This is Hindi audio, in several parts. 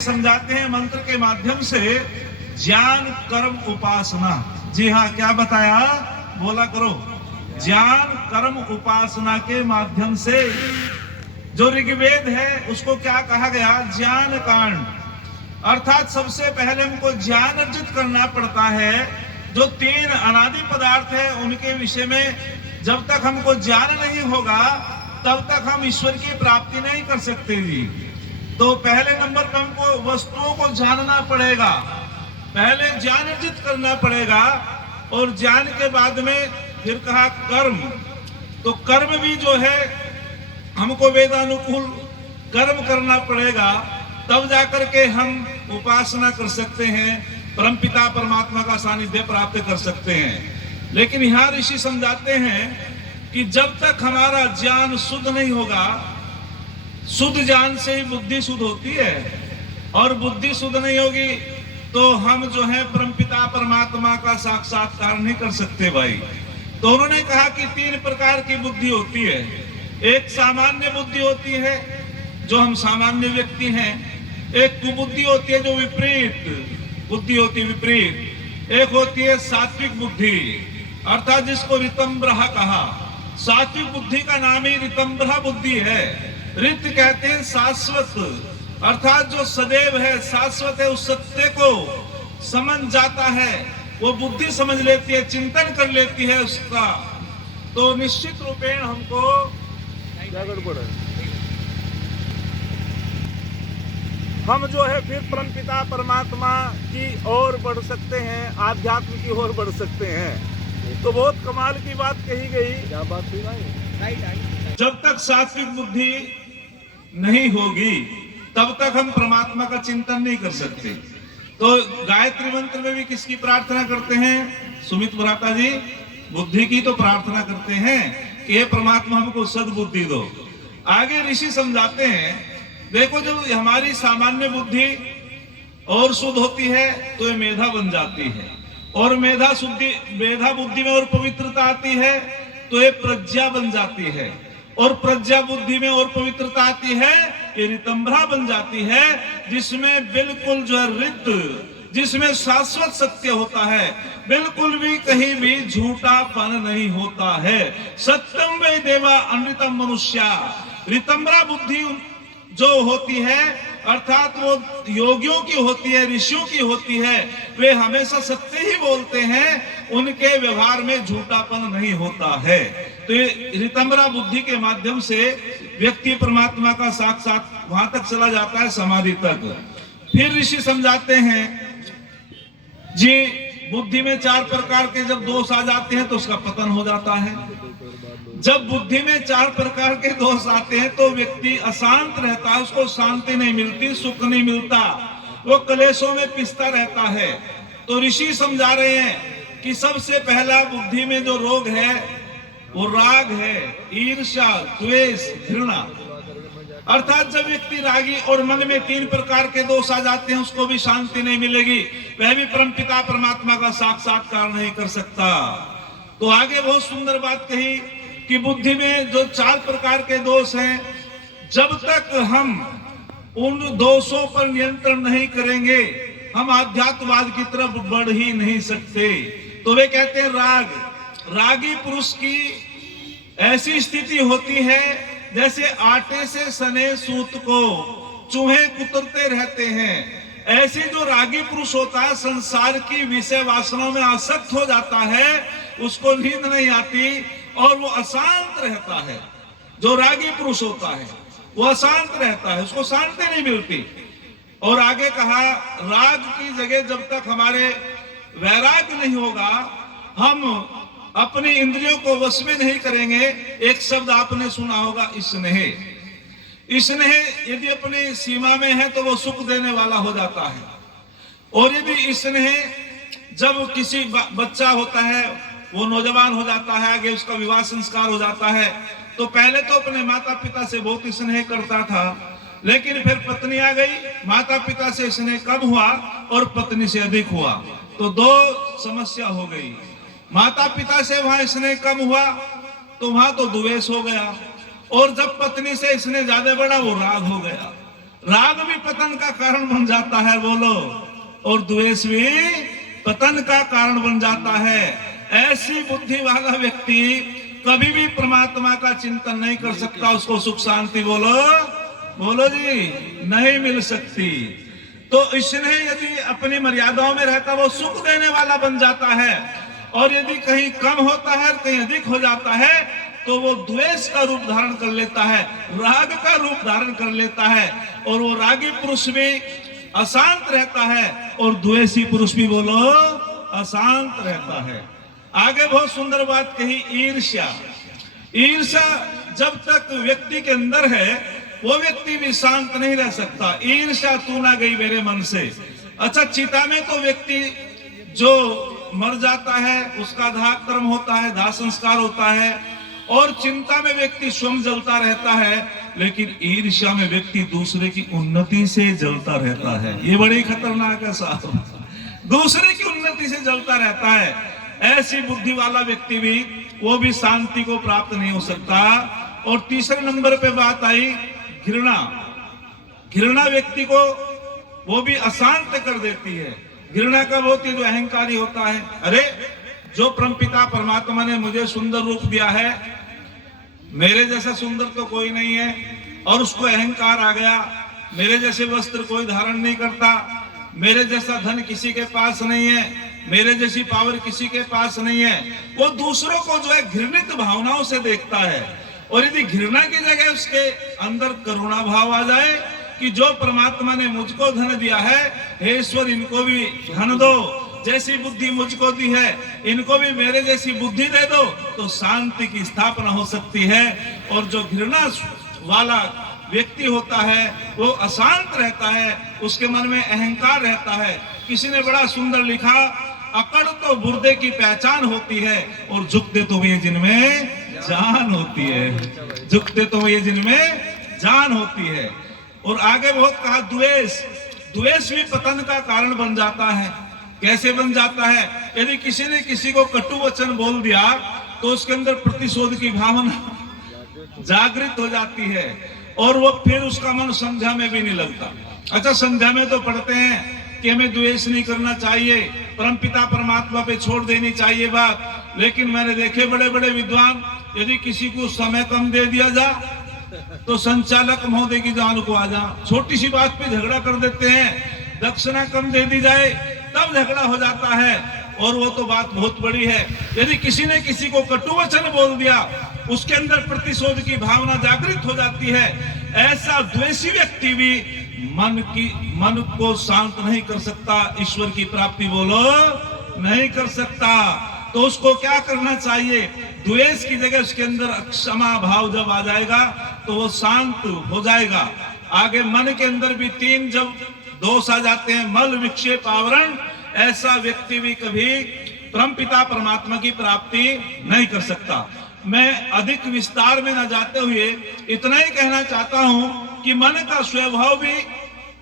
समझाते हैं मंत्र के माध्यम से ज्ञान कर्म उपासना। जी हाँ, क्या बताया, बोला करो। ज्ञान कर्म उपासना के माध्यम से जो ऋग्वेद है उसको क्या कहा गया, ज्ञान कांड। अर्थात सबसे पहले हमको ज्ञान अर्जित करना पड़ता है। जो तीन अनादि पदार्थ है उनके विषय में जब तक हमको ज्ञान नहीं होगा तब तक हम ईश्वर की प्राप्ति नहीं कर सकते जी। तो पहले नंबर पर हमको वस्तुओं को जानना पड़ेगा, पहले ज्ञान अर्जित करना पड़ेगा और ज्ञान के बाद में फिर कहा कर्म। तो कर्म भी जो है हमको वेदानुकूल कर्म करना पड़ेगा, तब जाकर के हम उपासना कर सकते हैं, परमपिता परमात्मा का सानिध्य प्राप्त कर सकते हैं। लेकिन यहाँ ऋषि समझाते हैं कि जब तक हमारा ज्ञान शुद्ध नहीं होगा, शुद्ध ज्ञान से ही बुद्धि शुद्ध होती है, और बुद्धि शुद्ध नहीं होगी तो हम जो है परमपिता परमात्मा का साक्षात्कार नहीं कर सकते भाई। तो उन्होंने कहा कि तीन प्रकार की बुद्धि होती है। एक सामान्य बुद्धि होती है जो हम सामान्य व्यक्ति हैं, एक कुबुद्धि होती है जो विपरीत बुद्धि होती है, विपरीत। एक होती है सात्विक बुद्धि, अर्थात जिसको ऋतंब्रह कहा। सात्विक बुद्धि का नाम ही ऋतंब्रह बुद्धि है। ऋत कहते हैं शाश्वत, अर्थात जो सदैव है, शाश्वत है, उस सत्य को समझ जाता है, वो बुद्धि समझ लेती है, चिंतन कर लेती है उसका। तो निश्चित रूपेण हमको हम जो है फिर परमपिता परमात्मा की ओर बढ़ सकते हैं, आध्यात्म की ओर बढ़ सकते हैं। तो बहुत कमाल की बात कही गई। क्या बात हुई भाई? जब तक सात्विक बुद्धि नहीं होगी तब तक हम परमात्मा का चिंतन नहीं कर सकते। तो गायत्री मंत्र में भी किसकी प्रार्थना करते हैं, सुमित भ्राता जी? बुद्धि की तो प्रार्थना करते हैं कि हे परमात्मा हमको सद्बुद्धि दो। आगे ऋषि समझाते हैं, देखो जब हमारी सामान्य बुद्धि और शुद्ध होती है तो ये मेधा बन जाती है, और मेधा बुद्धि में और पवित्रता आती है तो ये प्रज्ञा बन जाती है, और प्रज्ञा बुद्धि में और पवित्रता आती है, ये ऋतंब्रह बन जाती है, जिसमें बिल्कुल जो है ऋत, जिसमें शाश्वत सत्य होता है, बिल्कुल भी कहीं भी झूठापन नहीं होता है। सत्यम वे देवा अनृतम मनुष्या। ऋतंब्रह बुद्धि जो होती है अर्थात वो योगियों की होती है, ऋषियों की होती है, वे हमेशा सत्य ही बोलते हैं, उनके व्यवहार में झूठापन नहीं होता है। तो ये ऋतंब्रह बुद्धि के माध्यम से व्यक्ति परमात्मा का साक्षात वहां तक चला जाता है, समाधि तक। फिर ऋषि समझाते हैं जी, बुद्धि में चार प्रकार के जब दोष आ जाते हैं तो उसका पतन हो जाता है। जब बुद्धि में चार प्रकार के दोष आते हैं तो व्यक्ति अशांत रहता है, उसको शांति नहीं मिलती, सुख नहीं मिलता, वो क्लेशों में पिसता रहता है। तो ऋषि समझा रहे हैं कि सबसे पहला बुद्धि में जो रोग है वो राग है, ईर्ष्या, द्वेष, घृणा। अर्थात जब व्यक्ति रागी और मन में तीन प्रकार के दोष आ जाते हैं उसको भी शांति नहीं मिलेगी, वह भी परमपिता परमात्मा का साक्षात्कार नहीं कर सकता। तो आगे बहुत सुंदर बात कही कि बुद्धि में जो चार प्रकार के दोष हैं, जब तक हम उन दोषों पर नियंत्रण नहीं करेंगे हम आध्यात्मवाद की तरफ बढ़ ही नहीं सकते। तो वे कहते हैं रागी पुरुष की ऐसी स्थिति होती है जैसे आटे से सने सूत को चूहे कुतरते रहते हैं। ऐसे जो रागी पुरुष होता है संसार की विषय वासनाओं में आसक्त हो जाता है, उसको नींद नहीं आती और वो अशांत रहता है। जो रागी पुरुष होता है वो अशांत रहता है, उसको शांति नहीं मिलती। और आगे कहा राग की जगह जब तक हमारे वैराग्य नहीं होगा, हम अपनी इंद्रियों को वश में नहीं करेंगे। एक शब्द आपने सुना होगा, स्नेह। स्नेह यदि अपनी सीमा में है तो वो सुख देने वाला हो जाता है, और यदि स्नेह जब किसी बच्चा होता है, वो नौजवान हो जाता है, आगे उसका विवाह संस्कार हो जाता है, तो पहले तो अपने माता पिता से बहुत स्नेह करता था, लेकिन फिर पत्नी आ गई, माता पिता से स्नेह कम हुआ और पत्नी से अधिक हुआ, तो दो समस्या हो गई। माता पिता से वहां स्नेह कम हुआ तो वहां तो द्वेष हो गया, और जब पत्नी से स्नेह ज्यादा बढ़ा वो राग हो गया। राग भी पतन का कारण बन जाता है, बोलो, और द्वेष भी पतन का कारण बन जाता है। ऐसी बुद्धि वाला व्यक्ति कभी भी परमात्मा का चिंतन नहीं कर सकता, उसको सुख शांति, बोलो बोलो जी, नहीं मिल सकती। तो इसने यदि अपनी मर्यादाओं में रहता वो सुख देने वाला बन जाता है, और यदि कहीं कम होता है कहीं अधिक हो जाता है तो वो द्वेष का रूप धारण कर लेता है, राग का रूप धारण कर लेता है, और वो रागी पुरुष भी अशांत रहता है और द्वेषी पुरुष भी, बोलो, अशांत रहता है। आगे बहुत सुंदर बात कही, ईर्ष्या। ईर्ष्या जब तक व्यक्ति के अंदर है वो व्यक्ति भी शांत नहीं रह सकता। ईर्ष्या तू ना गई मेरे मन से। अच्छा, चिता में तो व्यक्ति जो मर जाता है उसका दाह कर्म होता है, दाह संस्कार होता है, और चिंता में व्यक्ति स्वयं जलता रहता है, लेकिन ईर्ष्या में व्यक्ति दूसरे की उन्नति से जलता रहता है। ये बड़ी खतरनाक है साहब, दूसरे की उन्नति से जलता रहता है। ऐसी बुद्धि वाला व्यक्ति भी, वो भी शांति को प्राप्त नहीं हो सकता। और तीसरे नंबर पे बात आई घृणा। घृणा व्यक्ति को वो भी अशांत कर देती है। घृणा का बहुत ही जो अहंकारी होता है, अरे जो परमपिता परमात्मा ने मुझे सुंदर रूप दिया है, मेरे जैसा सुंदर तो कोई नहीं है, और उसको अहंकार आ गया, मेरे जैसे वस्त्र कोई धारण नहीं करता, मेरे जैसा धन किसी के पास नहीं है, मेरे जैसी पावर किसी के पास नहीं है। वो दूसरों को जो है घृणित भावनाओं से देखता है, और यदि घृणा की जगह उसके अंदर करुणा भाव आ जाए कि जो परमात्मा ने मुझको धन दिया है, हे ईश्वर इनको भी धन दो, जैसी बुद्धि मुझको दी है इनको भी मेरे जैसी बुद्धि दे दो, तो शांति की स्थापना हो सकती है। और जो घृणा वाला व्यक्ति होता है वो अशांत रहता है, उसके मन में अहंकार रहता है। किसी ने बड़ा सुंदर लिखा, अकड़ तो बुर्दे की पहचान होती है, और झुकते तो ये जिनमें जान होती है, झुकते तो ये जिनमें जान होती है। और आगे बहुत कहा द्वेष। द्वेष भी पतन का कारण बन जाता है। कैसे बन जाता है? यदि किसी ने किसी को कटु वचन बोल दिया तो उसके अंदर प्रतिशोध की भावना जागृत हो जाती है, और वो फिर उसका मन संध्या में भी नहीं लगता। अच्छा, संध्या में तो पढ़ते हैं कि हमें द्वेष नहीं करना चाहिए, परमपिता परमात्मा पे छोड़ देनी चाहिए बात, लेकिन मैंने देखे बड़े बड़े विद्वान, यदि किसी को समय कम दे दिया जा तो संचालक महोदय की जान को आ जा, छोटी सी बात पे झगड़ा कर देते हैं, दक्षिणा कम दे दी जाए तब झगड़ा हो जाता है, और वो तो बात बहुत बड़ी है। यदि किसी ने किसी को कटु वचन बोल दिया, उसके अंदर प्रतिशोध की भावना जागृत हो जाती है। ऐसा द्वेषी व्यक्ति भी मन को शांत नहीं कर सकता, ईश्वर की प्राप्ति, बोलो, नहीं कर सकता। तो उसको क्या करना चाहिए? द्वेष की जगह उसके अंदर क्षमा भाव जब आ जाएगा तो वो शांत हो जाएगा। आगे मन के अंदर भी 3 जब दोष आ जाते हैं, मल विक्षेप आवरण, ऐसा व्यक्ति भी कभी परमपिता परमात्मा की प्राप्ति नहीं कर सकता। मैं अधिक विस्तार में न जाते हुए इतना ही कहना चाहता हूं कि मन का स्वभाव भी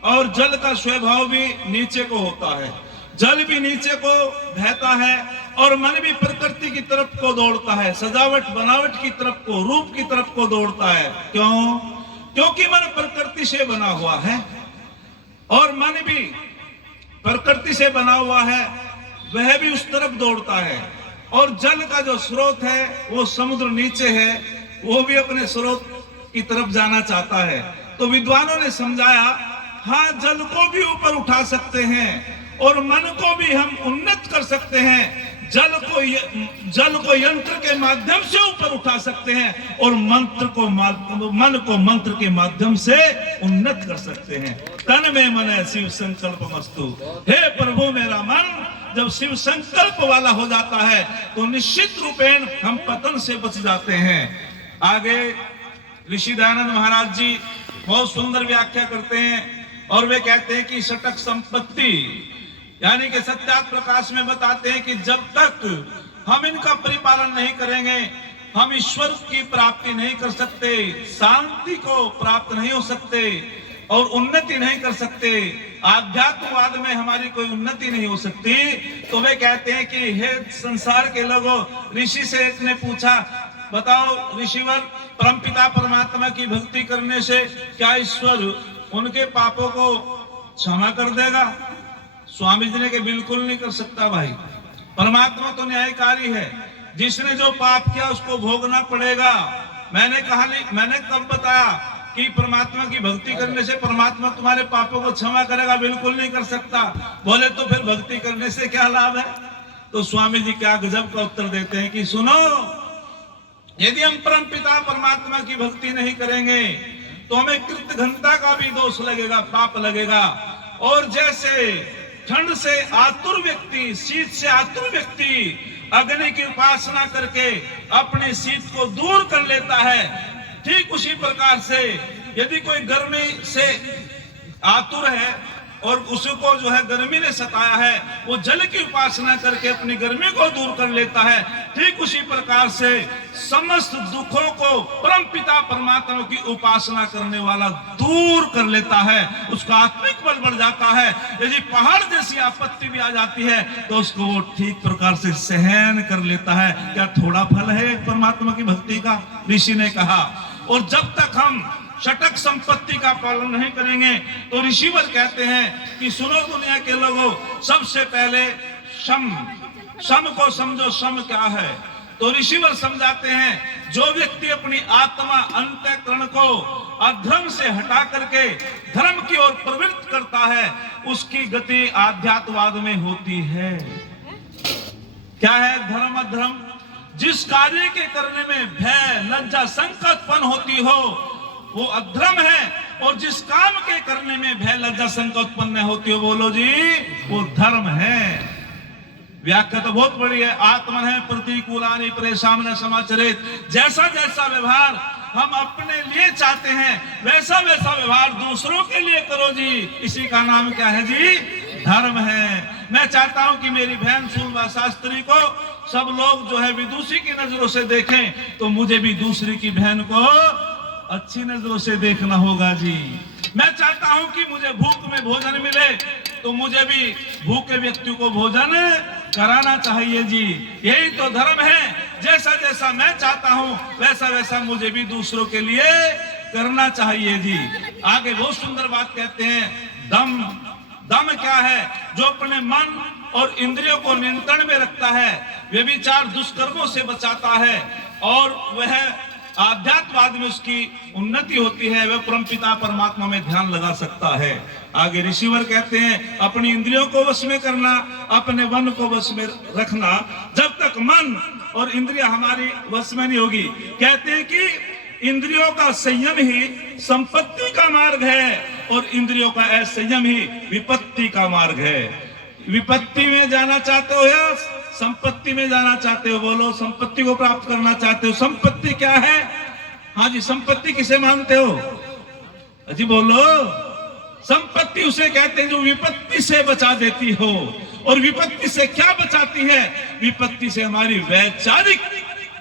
और जल का स्वभाव भी नीचे को होता है। जल भी नीचे को बहता है और मन भी प्रकृति की तरफ को दौड़ता है, सजावट बनावट की तरफ को, रूप की तरफ को दौड़ता है। क्यों? क्योंकि मन प्रकृति से बना हुआ है, और मन भी प्रकृति से बना हुआ है, वह भी उस तरफ दौड़ता है। और जल का जो स्रोत है वो समुद्र नीचे है, वो भी अपने स्रोत की तरफ जाना चाहता है। तो विद्वानों ने समझाया, हाँ, जल को भी ऊपर उठा सकते हैं और मन को भी हम उन्नत कर सकते हैं। जल को यंत्र के माध्यम से ऊपर उठा सकते हैं, और मन को मंत्र के माध्यम से उन्नत कर सकते हैं। तन में मन है शिव संकल्प मस्तु। हे प्रभु, मेरा मन जब शिव संकल्प वाला हो जाता है तो निश्चित रूपेण हम पतन से बच जाते हैं। आगे ऋषि दयानंद महाराज जी बहुत सुंदर व्याख्या करते हैं, और वे कहते हैं कि षटक संपत्ति, यानी कि सत्यात प्रकाश में बताते हैं कि जब तक हम इनका परिपालन नहीं करेंगे हम ईश्वर की प्राप्ति नहीं कर सकते, शांति को प्राप्त नहीं हो सकते और उन्नति नहीं कर सकते। आध्यात्मवाद में हमारी कोई उन्नति नहीं हो सकती। तो वे कहते हैं कि हे संसार के लोगों, ऋषि से एक ने पूछा, बताओ ऋषिवर, परमपिता परमात्मा की भक्ति करने से क्या ईश्वर उनके पापों को क्षमा कर देगा? स्वामी जी ने कहा बिल्कुल नहीं कर सकता भाई। परमात्मा तो न्यायकारी है, जिसने जो पाप किया उसको भोगना पड़ेगा। मैंने कब बताया कि परमात्मा की भक्ति करने से परमात्मा तुम्हारे पापों को क्षमा करेगा? बिल्कुल नहीं कर सकता। बोले तो फिर भक्ति करने से क्या लाभ है? तो स्वामी जी क्या गजब का उत्तर देते हैं कि सुनो, यदि हम परम पिता परमात्मा की भक्ति नहीं करेंगे तो हमें कृतघ्नता का भी दोष लगेगा, पाप लगेगा। और जैसे ठंड से आतुर व्यक्ति, शीत से आतुर व्यक्ति अग्नि की उपासना करके अपने शीत को दूर कर लेता है, ठीक उसी प्रकार से यदि कोई गर्मी से आतुर है और उसको जो है गर्मी ने सताया है, वो जल की उपासना करके अपनी गर्मी को दूर कर लेता है। ठीक उसी प्रकार से समस्त दुखों को परम पिता परमात्मा की उपासना करने वाला दूर कर लेता है, उसका आत्मिक बल बढ़ जाता है। यदि पहाड़ जैसी आपत्ति भी आ जाती है तो उसको वो ठीक प्रकार से सहन कर लेता है। क्या थोड़ा फल है परमात्मा की भक्ति का? ऋषि ने कहा। और जब तक हम षटक संपत्ति का पालन नहीं करेंगे तो ऋषिवर कहते हैं कि सुनो दुनिया के लोगों, सबसे पहले शम को समझो। शम क्या है? तो ऋषिवर समझाते हैं, जो व्यक्ति अपनी आत्मा अंतःकरण को अधर्म से हटा करके धर्म की ओर प्रवृत्त करता है, उसकी गति आध्यात्मवाद में होती है। क्या है धर्म अधर्म? जिस कार्य के करने में भय, लज्जा, संकट उत्पन्न होती हो वो अधर्म है, और जिस काम के करने में भय, लज्जा, संकट उत्पन्न होती हो, बोलो जी, वो धर्म है। व्याख्या तो बहुत बड़ी है। आत्मन है प्रतिकूलानि परेशान समाचरित। जैसा जैसा व्यवहार हम अपने लिए चाहते हैं वैसा वैसा व्यवहार दूसरों के लिए करो जी। इसी का नाम क्या है जी? धर्म है। मैं चाहता हूं कि मेरी बहन सूरमा शास्त्री को सब लोग जो है विदुषी की नजरों से देखें, तो मुझे भी दूसरी की बहन को अच्छी नजरों से देखना होगा जी। मैं चाहता हूं कि मुझे भूख में भोजन मिले, तो मुझे भी भूखे व्यक्ति को भोजन कराना चाहिए जी। यही तो धर्म है। जैसा जैसा मैं चाहता हूं वैसा वैसा मुझे भी दूसरों के लिए करना चाहिए जी। आगे बहुत सुंदर बात कहते हैं, दम क्या है? जो अपने मन और इंद्रियों को नियंत्रण में रखता है, व्यभिचार दुष्कर्मों से बचाता है, और वह आध्यात्मवाद में उसकी उन्नति होती है, वह परमपिता परमात्मा में ध्यान लगा सकता है। आगे ऋषिवर कहते हैं, अपनी इंद्रियों को वश में करना, अपने मन को वश में रखना। जब तक मन और इंद्रिया हमारी वश में नहीं होगी, कहते हैं कि इंद्रियों का संयम ही संपत्ति का मार्ग है, और इंद्रियों का असंयम ही विपत्ति का मार्ग है। विपत्ति में जाना चाहते हो या संपत्ति में जाना चाहते हो? बोलो, संपत्ति को प्राप्त करना चाहते हो? संपत्ति क्या है? हाँ जी, संपत्ति किसे मानते हो जी? बोलो, संपत्ति उसे कहते हैं जो विपत्ति से बचा देती हो। और विपत्ति से क्या बचाती है? विपत्ति से हमारी वैचारिक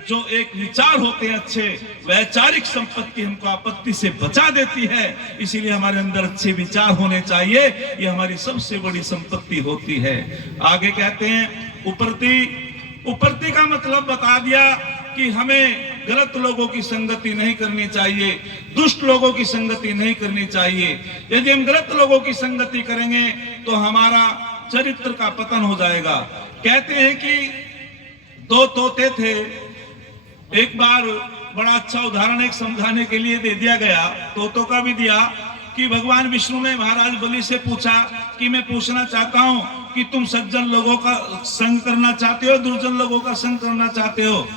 जो एक विचार होते हैं अच्छे, वैचारिक संपत्ति हमको आपत्ति से बचा देती है। इसीलिए हमारे अंदर अच्छे विचार होने चाहिए, ये हमारी सबसे बड़ी संपत्ति होती है। आगे कहते हैं, उपरती का मतलब बता दिया कि हमें गलत लोगों की संगति नहीं करनी चाहिए, दुष्ट लोगों की संगति नहीं करनी चाहिए। यदि हम गलत लोगों की संगति करेंगे तो हमारा चरित्र का पतन हो जाएगा। कहते हैं कि दो तोते थे, एक बार बड़ा अच्छा उदाहरण एक समझाने के लिए दे दिया गया, तोतों का भी दिया, कि भगवान विष्णु ने महाराज बलि से पूछा कि मैं पूछना चाहता हूं कि तुम सज्जन लोगों का संग करना चाहते हो, दुर्जन लोगों का संग करना चाहते हो?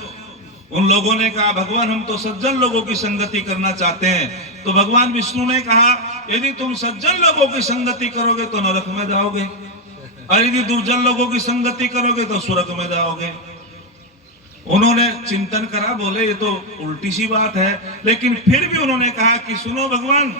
उन लोगों ने कहा, भगवान हम तो सज्जन लोगों की संगति करना चाहते हैं। तो भगवान विष्णु ने कहा, यदि तुम सज्जन लोगों की संगति करोगे तो नरक में जाओगे, और यदि दुर्जन लोगों की संगति करोगे तो स्वर्ग में जाओगे। उन्होंने चिंतन करा, बोले ये तो उल्टी सी बात है, लेकिन फिर भी उन्होंने कहा कि सुनो भगवान,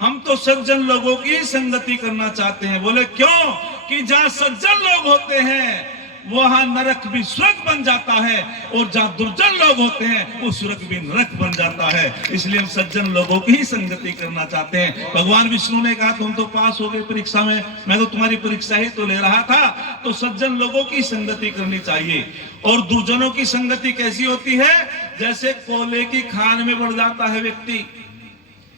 हम तो सज्जन लोगों की संगति करना चाहते हैं। बोले क्यों? कि जहाँ सज्जन लोग होते हैं वहां नरक भी स्वर्ग बन जाता है, और जहाँ दुर्जन लोग होते हैं वो स्वर्ग भी नरक बन जाता है। इसलिए हम सज्जन लोगों की ही संगति करना चाहते हैं। भगवान विष्णु ने कहा, तुम तो पास हो गए परीक्षा में, मैं तो तुम्हारी परीक्षा ही तो ले रहा था। तो सज्जन लोगों की संगति करनी चाहिए। और दुर्जनों की संगति कैसी होती है? जैसे कोयले की खान में बढ़ जाता है व्यक्ति,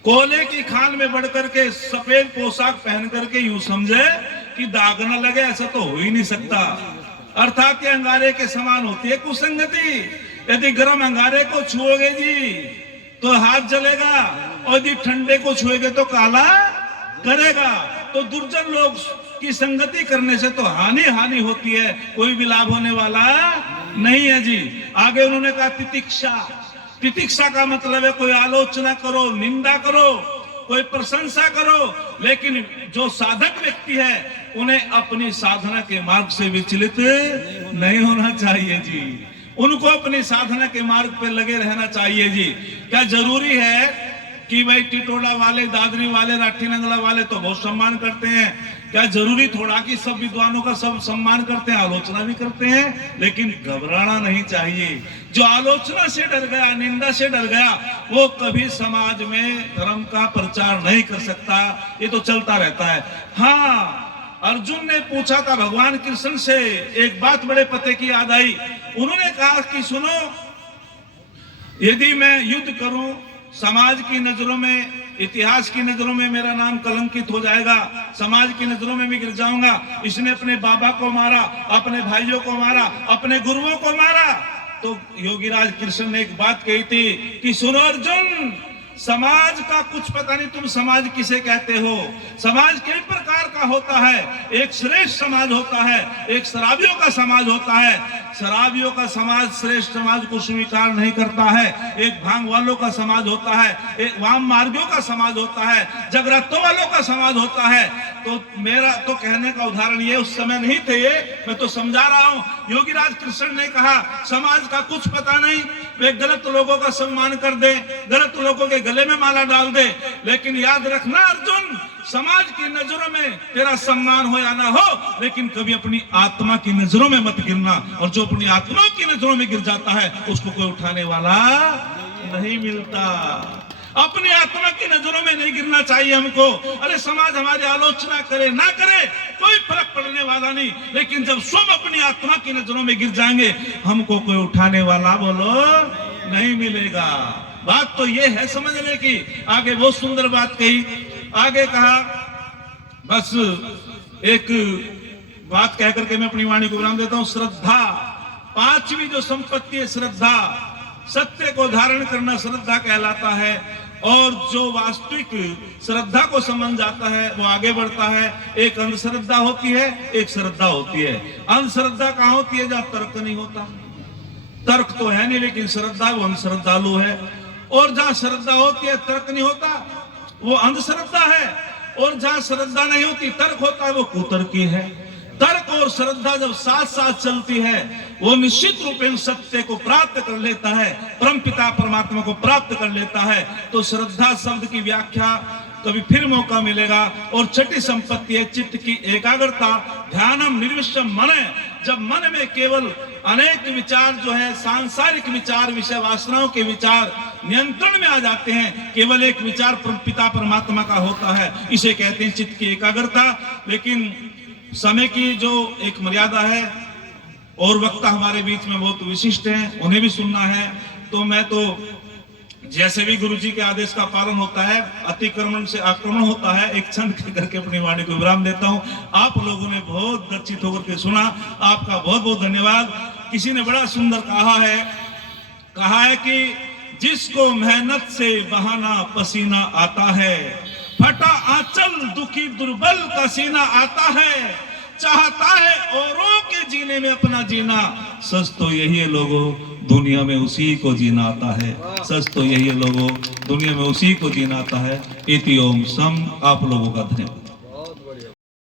कोयले की खान में बढ़ करके सफेद पोशाक पहन करके यूं समझे कि दाग न लगे, ऐसा तो हो ही नहीं सकता। अर्थात ये अंगारे के समान होती है कुसंगति। यदि गर्म अंगारे को छुओगे जी तो हाथ जलेगा, और यदि ठंडे को छुएगे तो काला करेगा। तो दुर्जन लोग की संगति करने से तो हानि होती है, कोई भी लाभ होने वाला नहीं है जी। आगे उन्होंने कहा तितिक्षा। तितिक्षा का मतलब है कोई आलोचना करो, निंदा करो, कोई प्रशंसा करो, लेकिन जो साधक व्यक्ति है उन्हें अपनी साधना के मार्ग से विचलित नहीं होना चाहिए जी। उनको अपनी साधना के मार्ग पे लगे रहना चाहिए जी। क्या जरूरी है कि भाई टिटोला वाले, दादरी वाले, राठी नंगला वाले तो बहुत सम्मान करते हैं? क्या जरूरी थोड़ा कि सब विद्वानों का सब सम्मान करते हैं, आलोचना भी करते हैं? लेकिन घबराना नहीं चाहिए। जो आलोचना से डर गया, निंदा से डर गया, वो कभी समाज में धर्म का प्रचार नहीं कर सकता। ये तो चलता रहता है। हाँ, अर्जुन ने पूछा था भगवान कृष्ण से, एक बात बड़े पते की याद आई। उन्होंने कहा कि सुनो, यदि मैं युद्ध करूं, समाज की नजरों में, इतिहास की नजरों में मेरा नाम कलंकित हो जाएगा, समाज की नजरों में मैं गिर जाऊंगा। इसने अपने बाबा को मारा, अपने भाइयों को मारा, अपने गुरुओं को मारा। तो योगीराज कृष्ण ने एक बात कही थी कि सुनो अर्जुन, समाज का कुछ पता नहीं, तुम समाज किसे कहते हो? समाज कई प्रकार का होता है। एक श्रेष्ठ समाज होता है, एक शराबियों का समाज होता है। शराबियों का समाज श्रेष्ठ समाज को स्वीकार नहीं करता है। एक भांग वालों का समाज होता है, एक वाम मार्गियों का समाज होता है, जगरातों वालों का समाज होता है। तो मेरा तो कहने का उदाहरण ये, उस समय नहीं थे ये, मैं तो समझा रहा हूं। योगीराज कृष्ण ने कहा समाज का कुछ पता नहीं, वे गलत लोगों का सम्मान कर दे, गलत लोगों के गले में माला डाल दे। लेकिन याद रखना अर्जुन, समाज की नजरों में तेरा सम्मान हो या ना हो, लेकिन कभी अपनी आत्मा की नजरों में मत गिरना। और जो अपनी आत्मा की नजरों में गिर जाता है उसको कोई उठाने वाला नहीं मिलता। अपनी आत्मा की नजरों में नहीं गिरना चाहिए हमको। अरे समाज हमारी आलोचना करे ना करे कोई फर्क पड़ने वाला नहीं, लेकिन जब स्वयं अपनी आत्मा की नजरों में गिर जाएंगे हमको कोई उठाने वाला बोलो नहीं मिलेगा। बात तो ये है समझने की। आगे बहुत सुंदर बात कही। आगे कहा, बस एक बात कह करके मैं अपनी वाणी को विराम देता हूं। श्रद्धा, पांचवी जो संपत्ति है श्रद्धा। सत्य को धारण करना श्रद्धा कहलाता है। और जो वास्तविक श्रद्धा को समझ जाता है वो आगे बढ़ता है। एक अंधश्रद्धा होती है, एक श्रद्धा होती है। अंधश्रद्धा कहाँ होती है? जहाँ तर्क नहीं होता। तर्क तो है नहीं, लेकिन श्रद्धा वो अंधश्रद्धालु है। और जहाँ श्रद्धा होती है, तर्क नहीं होता, वो अंधश्रद्धा है। और जहाँ श्रद्धा नहीं होती, तर्क होता है, वो कुतर्की है। तर्क और श्रद्धा जब साथ साथ चलती है, वो निश्चित रूप में सत्य को प्राप्त कर लेता है, परमपिता परमात्मा को प्राप्त कर लेता है। तो श्रद्धा शब्द की व्याख्या कभी फिर मौका मिलेगा। और छठी संपत्ति है चित्त की एकाग्रता। ध्यानम निर्विषम मन है। जब मन में केवल अनेक विचार जो है, सांसारिक विचार, विषय वासनाओं के विचार नियंत्रण में आ जाते हैं, केवल एक विचार पिता परमात्मा का होता है, इसे कहते हैं चित्त की एकाग्रता। लेकिन समय की जो एक मर्यादा है, और वक्ता हमारे बीच में बहुत विशिष्ट हैं, उन्हें भी सुनना है। तो मैं तो जैसे भी गुरु जी के आदेश का पालन होता है, अतिक्रमण से आक्रमण होता है, एक क्षण करके अपनी वाणी को विराम देता हूं। आप लोगों ने बहुत दर्शित होकर के सुना, आपका बहुत बहुत धन्यवाद। किसी ने बड़ा सुंदर कहा है कि जिसको मेहनत से बहाना पसीना आता है, फटा आंचल दुखी दुर्बल का सीना आता है, चाहता है औरों के जीने में अपना जीना, सच तो यही है लोगों दुनिया में उसी को जीना आता है। सच तो यही है लोगों दुनिया में उसी को जीना आता है। इति ओम सम। आप लोगों का धन्यवाद।